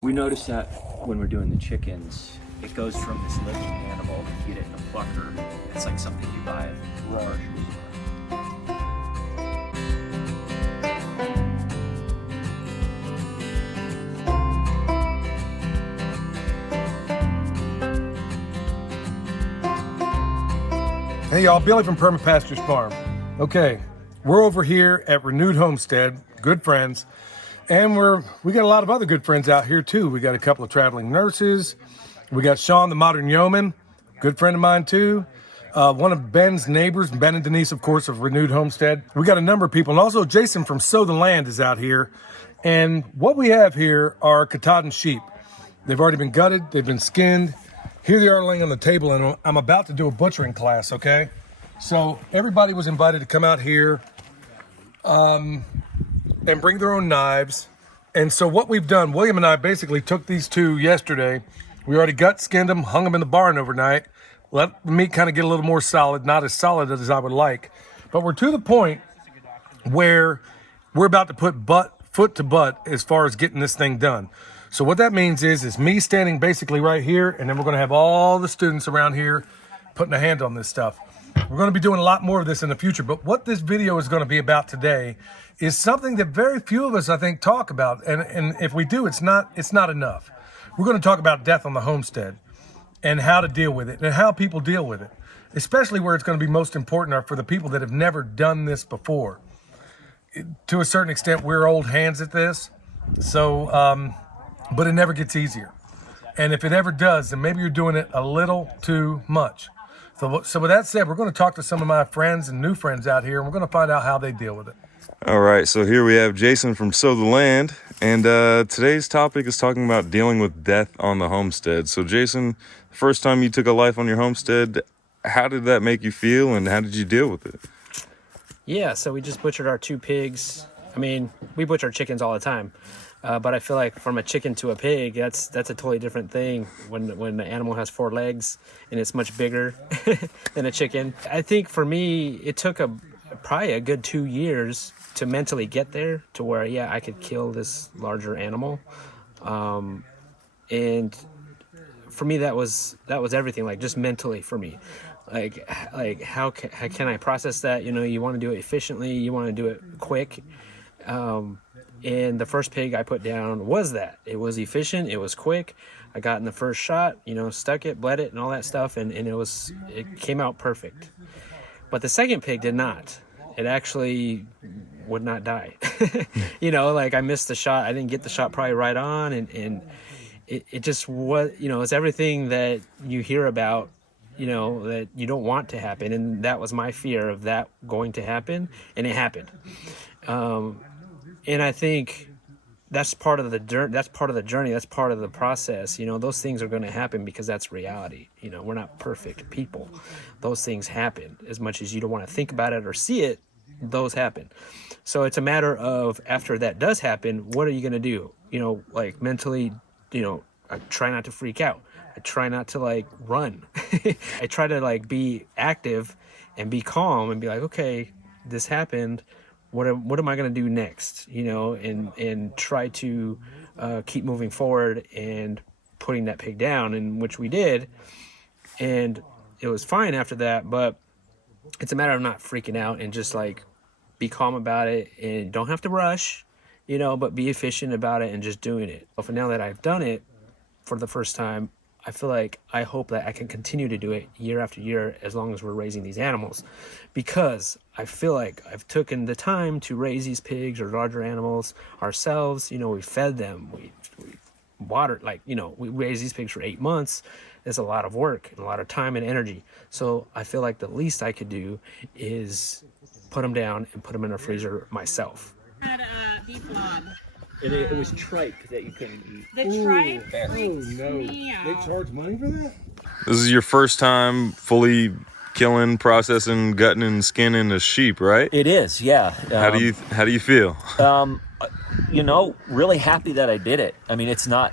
We notice that when we're doing the chickens, it goes from this living animal, you get it in a plucker. It's like something you buy at the grocery store. Hey y'all, Billy from Perma Pastures Farm. Okay, we're over here at Renewed Homestead, good friends, and we got a lot of other good friends out here too. We got a couple of traveling nurses. We got Sean, the modern yeoman, good friend of mine too. One of Ben's neighbors, Ben and Denise, of course, of Renewed Homestead. We got a number of people, and also Jason from Sow the Land is out here. And what we have here are Katahdin sheep. They've already been gutted, they've been skinned. Here they are laying on the table, and I'm about to do a butchering class, okay? So everybody was invited to come out here and bring their own knives. And so what we've done, William and I basically took these two yesterday. We already gut skinned them, hung them in the barn overnight, let the meat kind of get a little more solid, not as solid as I would like. But we're to the point where we're about to put foot to butt as far as getting this thing done. So what that means is me standing basically right here, and then we're going to have all the students around here putting a hand on this stuff. We're going to be doing a lot more of this in the future, but what this video is going to be about today is something that very few of us, I think, talk about, and if we do, it's not enough. We're going to talk about death on the homestead and how to deal with it and how people deal with it, especially where it's going to be most important are for the people that have never done this before. To a certain extent, we're old hands at this, so but it never gets easier. And if it ever does, then maybe you're doing it a little too much. So with that said, we're going to talk to some of my friends and new friends out here, and we're going to find out how they deal with it. All right, so here we have Jason from Sow the Land, and today's topic is talking about dealing with death on the homestead. So Jason, the first time you took a life on your homestead, how did that make you feel, and how did you deal with it? Yeah, so we just butchered our 2 pigs. I mean, we butcher chickens all the time. But I feel like from a chicken to a pig, that's a totally different thing when the animal has 4 legs and it's much bigger than a chicken. I think for me, it took probably a good 2 years to mentally get there to where, yeah, I could kill this larger animal. And for me, that was everything, like just mentally for me. Like how can I process that? You know, you want to do it efficiently, you want to do it quick. And the first pig I put down was that. It was efficient, it was quick. I got in the first shot, you know, stuck it, bled it and all that stuff, and it came out perfect. But the second pig did not. It actually would not die. You know, like I missed the shot. I didn't get the shot probably right on, and it just was, you know, it's everything that you hear about, you know, that you don't want to happen, and that was my fear of that going to happen, and it happened. And I think that's part of the journey. That's part of the process. You know, those things are going to happen because that's reality. You know, we're not perfect people. Those things happen. As much as you don't want to think about it or see it, those happen. So it's a matter of, after that does happen, what are you going to do? You know, like mentally, you know, I try not to freak out. I try not to like run. I try to like be active and be calm and be like, okay, this happened. What am I going to do next? You know, and try to keep moving forward and putting that pig down, and which we did. And it was fine after that, but it's a matter of not freaking out and just like be calm about it, and don't have to rush, you know, but be efficient about it and just doing it. But now that I've done it for the first time, I hope that I can continue to do it year after year as long as we're raising these animals, because I feel like I've taken the time to raise these pigs or larger animals ourselves. You know, we fed them, we watered, like, you know, we raised these pigs for 8 months. It's a lot of work and a lot of time and energy. So I feel like the least I could do is put them down and put them in a freezer myself. Had beef lob. And it was tripe that you couldn't eat. The tripe freaks me out. They charge money for that? This is your first time fully killing, processing, gutting, and skinning a sheep, right? It is, yeah. How do you feel? You know, really happy that I did it. I mean, it's not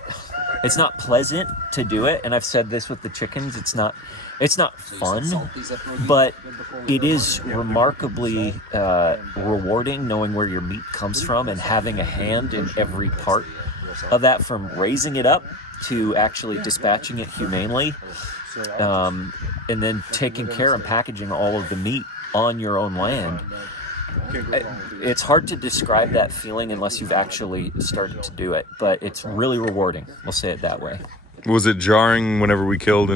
pleasant to do it, and I've said this with the chickens. It's not fun, but it is remarkably rewarding knowing where your meat comes from and having a hand in every part of that from raising it up to actually dispatching it humanely, and then taking care and packaging all of the meat on your own land. It's hard to describe that feeling unless you've actually started to do it, but it's really rewarding. We'll say it that way. Was it jarring whenever we killed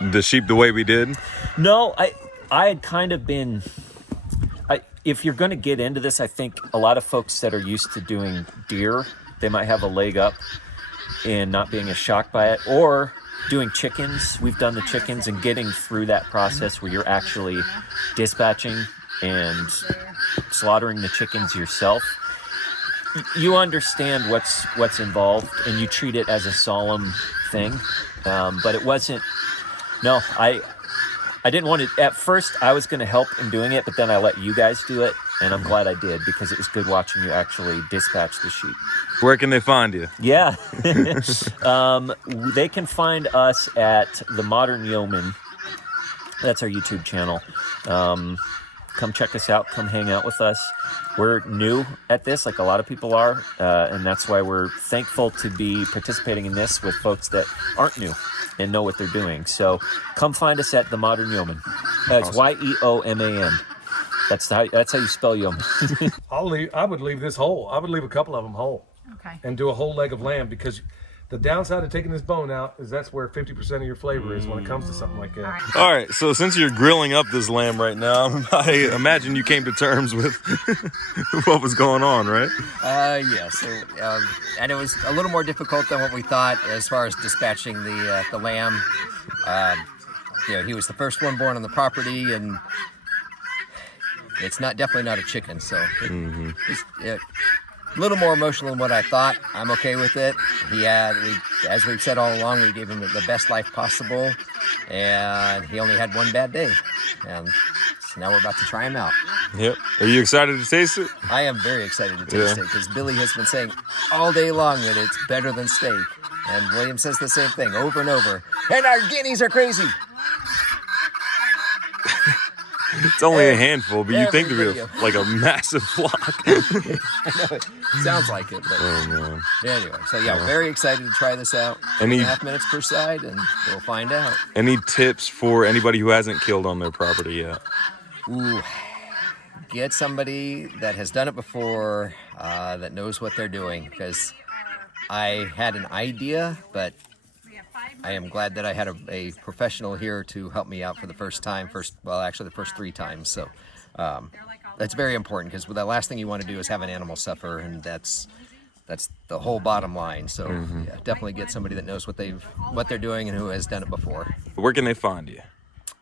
the sheep the way we did? No, I had kind of been... if you're going to get into this, I think a lot of folks that are used to doing deer, they might have a leg up in not being as shocked by it, or doing chickens. We've done the chickens and getting through that process where you're actually dispatching and slaughtering the chickens yourself. You understand what's involved, and you treat it as a solemn thing. But it wasn't. No, I didn't want to. At first, I was going to help in doing it, but then I let you guys do it, and I'm glad I did, because it was good watching you actually dispatch the sheep. Where can they find you? Yeah. They can find us at The Modern Yeoman. That's our YouTube channel. Come check us out. Come hang out with us. We're new at this, like a lot of people are, and that's why we're thankful to be participating in this with folks that aren't new and know what they're doing. So come find us at The Modern Yeoman. It's Yeoman. That's how you spell yeoman. I would leave this whole. I would leave a couple of them whole. Okay. And do a whole leg of lamb, because the downside of taking this bone out is that's where 50% of your flavor is when it comes to something like that. All right, so since you're grilling up this lamb right now, I imagine you came to terms with what was going on, right? Yes, and it was a little more difficult than what we thought as far as dispatching the lamb. He was the first one born on the property, and it's definitely not a chicken, so it's a little more emotional than what I thought. I'm okay with it. As we've said all along, we gave him the best life possible, and he only had one bad day, and so now we're about to try him out. Yep. Are you excited to taste it? I am very excited to taste it, because Billy has been saying all day long that it's better than steak, and William says the same thing over and over. And our guineas are crazy. It's only a handful, but you think there'd be like a massive flock. I know it sounds like it, but Oh, man. anyway. So yeah, very excited to try this out. 2.5 minutes per side, and we'll find out. Any tips for anybody who hasn't killed on their property yet? Ooh, get somebody that has done it before, that knows what they're doing, because I had an idea, but I am glad that I had a professional here to help me out for the first time. Actually the first 3 times. So that's very important, because the last thing you want to do is have an animal suffer, and that's the whole bottom line. So yeah, definitely get somebody that knows what they're doing and who has done it before. Where can they find you?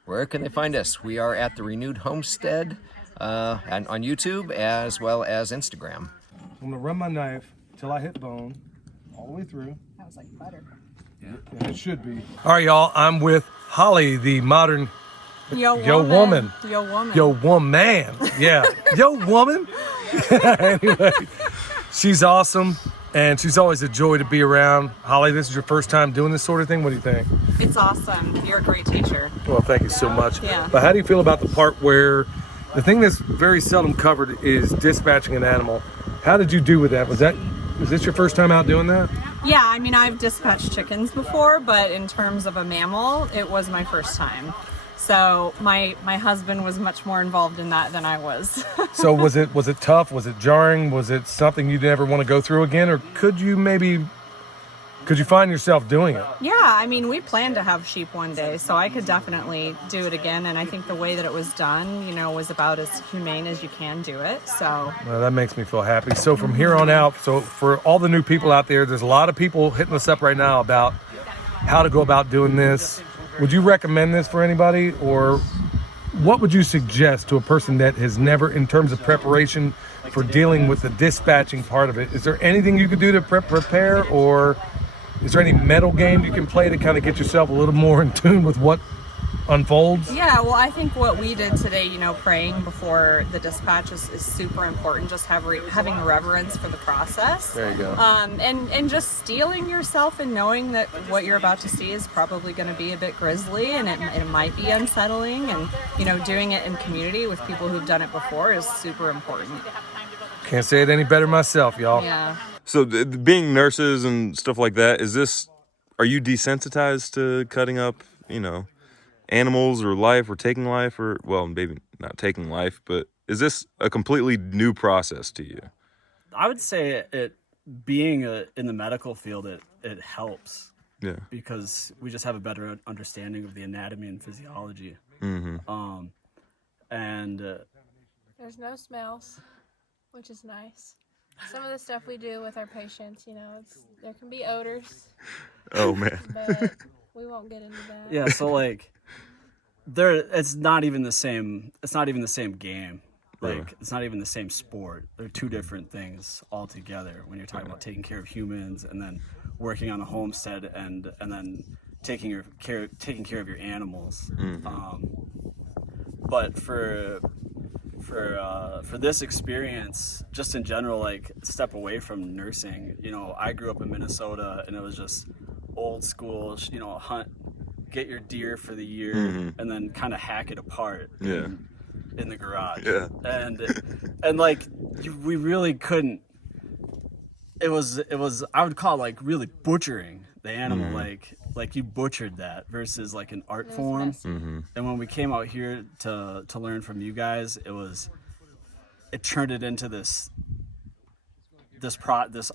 Where can they find us? We are at the Renewed Homestead and on YouTube as well as Instagram. I'm gonna run my knife till I hit bone, all the way through. That was like butter. Yeah, it should be. All right, y'all. I'm with Holly, the modern Yeowoman. Yeowoman. Yeah, Yeowoman. Anyway, she's awesome, and she's always a joy to be around. Holly, this is your first time doing this sort of thing. What do you think? It's awesome. You're a great teacher. Well, thank you so much. Yeah. But how do you feel about the part where the thing that's very seldom covered is dispatching an animal? How did you do with that? Was this your first time out doing that? Yeah, I mean, I've dispatched chickens before, but in terms of a mammal, it was my first time. So my husband was much more involved in that than I was. So was it tough? Was it jarring? Was it something you'd ever want to go through again? Or could you find yourself doing it? Yeah, I mean, we plan to have sheep one day, so I could definitely do it again. And I think the way that it was done, was about as humane as you can do it. So Well, that makes me feel happy. So from here on out, so for all the new people out there's a lot of people hitting us up right now about how to go about doing this. Would you recommend this for anybody, or what would you suggest to a person that has never, in terms of preparation for dealing with the dispatching part of it? Is there anything you could do to prepare, or is there any mental game you can play to kind of get yourself a little more in tune with what unfolds? yeah, well, I think what we did today, praying before the dispatch is super important. Just having reverence for the process. There you go. And just steeling yourself and knowing that what you're about to see is probably going to be a bit grisly, and it might be unsettling. And doing it in community with people who've done it before is super important. Can't say it any better myself, y'all. Yeah. So being nurses and stuff like that, are you desensitized to cutting up, animals or life or taking life, or, well, maybe not taking life, but is this a completely new process to you? I would say it being in the medical field, it helps. Yeah. Because we just have a better understanding of the anatomy and physiology. Mm-hmm. And there's no smells, which is nice. Some of the stuff we do with our patients, there can be odors. Oh man. But we won't get into that. Yeah, so like it's not even the same game. Like it's not even the same sport. They're two different things altogether when you're talking about taking care of humans and then working on a homestead and then taking care of your animals. But for this experience, just in general, like step away from nursing. I grew up in Minnesota, and it was just old school. Hunt, get your deer for the year, and then kind of hack it apart. Yeah. In the garage. Yeah. And like we really couldn't. It was I would call it like really butchering the animal, like you butchered that versus like an art form. And when we came out here to learn from you guys, it turned it into this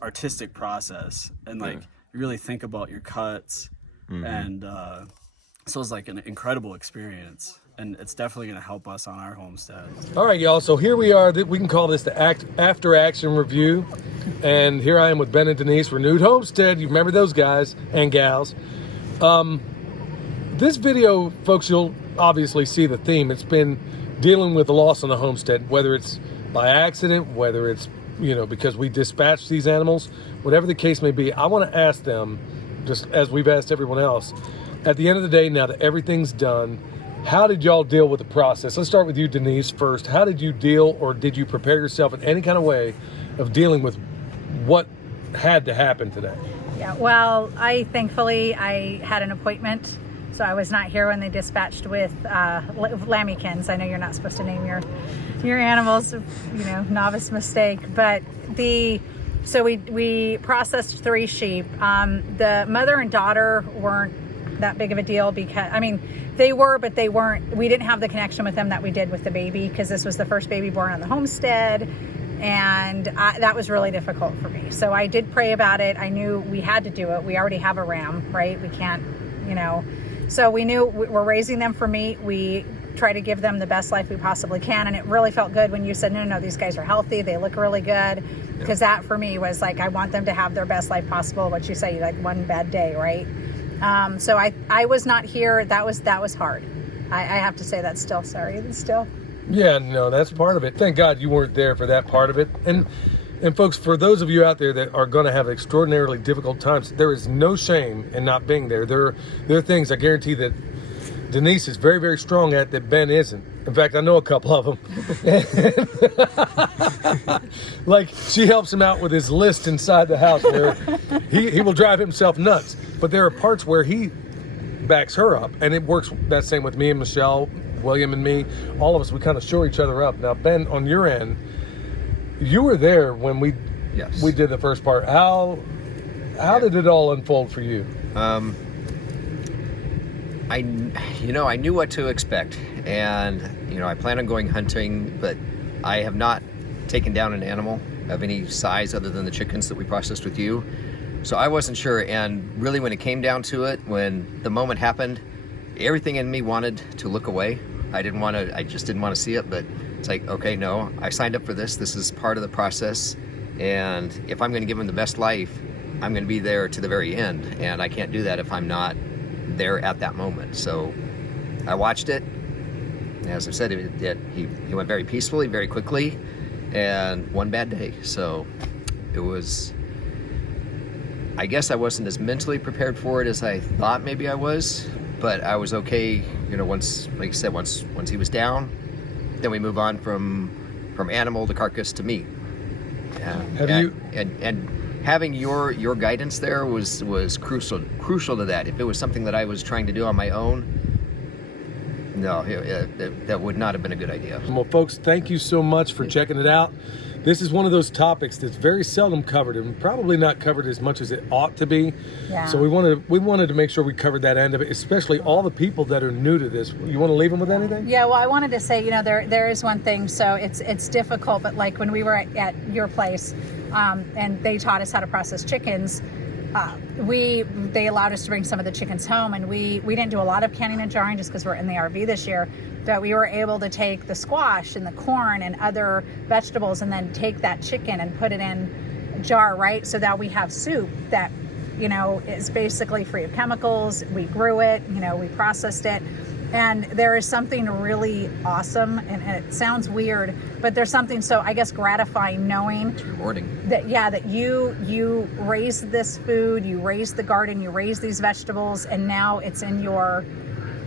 artistic process, and like you really think about your cuts, and so it was like an incredible experience. And it's definitely going to help us on our homestead. All right, y'all. So here we are. We can call this the after action review. And here I am with Ben and Denise, Renewed Homestead. You remember those guys and gals. This video, folks, you'll obviously see the theme. It's been dealing with the loss on the homestead, whether it's by accident, whether it's, because we dispatched these animals, whatever the case may be. I want to ask them, just as we've asked everyone else, at the end of the day, now that everything's done, how did y'all deal with the process? Let's start with you, Denise, first. How did you deal, or did you prepare yourself in any kind of way of dealing with what had to happen today? Yeah, well, thankfully had an appointment, so I was not here when they dispatched with Lambykins. I know you're not supposed to name your animals, novice mistake, but so we processed 3 sheep. The mother and daughter weren't that big of a deal because, they were, but they weren't. We didn't have the connection with them that we did with the baby, because this was the first baby born on the homestead, and that was really difficult for me. So I did pray about it. I knew we had to do it. We already have a ram, right? We can't, So we knew we're raising them for meat. We try to give them the best life we possibly can, and it really felt good when you said, no, these guys are healthy. They look really good, because that for me was like, I want them to have their best life possible. What you say, like one bad day, right? So I was not here. That was hard. I have to say that still. Sorry, still. Yeah, no, that's part of it. Thank God you weren't there for that part of it. And folks, for those of you out there that are going to have extraordinarily difficult times, there is no shame in not being there. There are things I guarantee that Denise is very, very strong at that Ben isn't. In fact, I know a couple of them. Like, she helps him out with his list inside the house where he will drive himself nuts. But there are parts where he backs her up, and it works that same with me and Michelle, William and me. All of us, we kind of shore each other up. Now, Ben, on your end, you were there when we did the first part. How did it all unfold for you? I knew what to expect, and I plan on going hunting, but I have not taken down an animal of any size other than the chickens that we processed with you. So I wasn't sure, and really when it came down to it, when the moment happened, everything in me wanted to look away. I just didn't want to see it, but it's like, okay, no, I signed up for this. This is part of the process, and if I'm going to give them the best life, I'm going to be there to the very end, and I can't do that if I'm not there at that moment. So I watched it. As I said, he went very peacefully, very quickly, and one bad day. So it was, I guess I wasn't as mentally prepared for it as I thought maybe I was, but I was okay, once, like I said, once he was down, then we move on from animal to carcass to meat. And having your guidance there was crucial to that. If it was something that I was trying to do on my own, no, that would not have been a good idea. Well, folks, thank you so much for checking it out. this is one of those topics that's very seldom covered and probably not covered as much as it ought to be. Yeah. So we wanted to make sure we covered that end of it, especially all the people that are new to this. You want to leave them with anything? Yeah, well, I wanted to say, there is one thing. So it's difficult, but like when we were at your place, and they taught us how to process chickens, they allowed us to bring some of the chickens home, and we didn't do a lot of canning and jarring just because we're in the RV this year, but we were able to take the squash and the corn and other vegetables and then take that chicken and put it in a jar, right? So that we have soup that, is basically free of chemicals. We grew it, we processed it. And there is something really awesome, and it sounds weird, but there's something so, I guess, gratifying knowing It's rewarding. that you raised this food, you raised the garden, you raised these vegetables, and now it's in your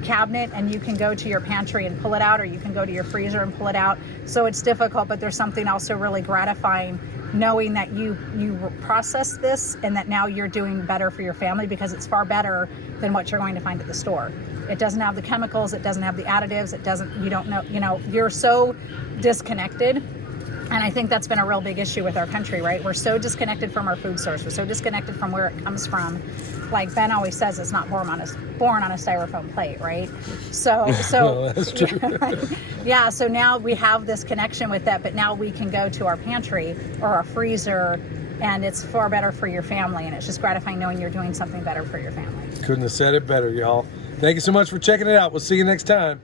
cabinet and you can go to your pantry and pull it out, or you can go to your freezer and pull it out. So it's difficult, but there's something also really gratifying knowing that you processed this and that now you're doing better for your family, because it's far better than what you're going to find at the store. It doesn't have the chemicals, it doesn't have the additives, you don't know, you're so disconnected. And I think that's been a real big issue with our country, right? We're so disconnected from our food source. We're so disconnected from where it comes from. Like Ben always says, it's not born on a styrofoam plate, right? So No, that's true. yeah, so now we have this connection with that, but now we can go to our pantry or our freezer, and it's far better for your family, and it's just gratifying knowing you're doing something better for your family. Couldn't have said it better, y'all. Thank you so much for checking it out. We'll see you next time.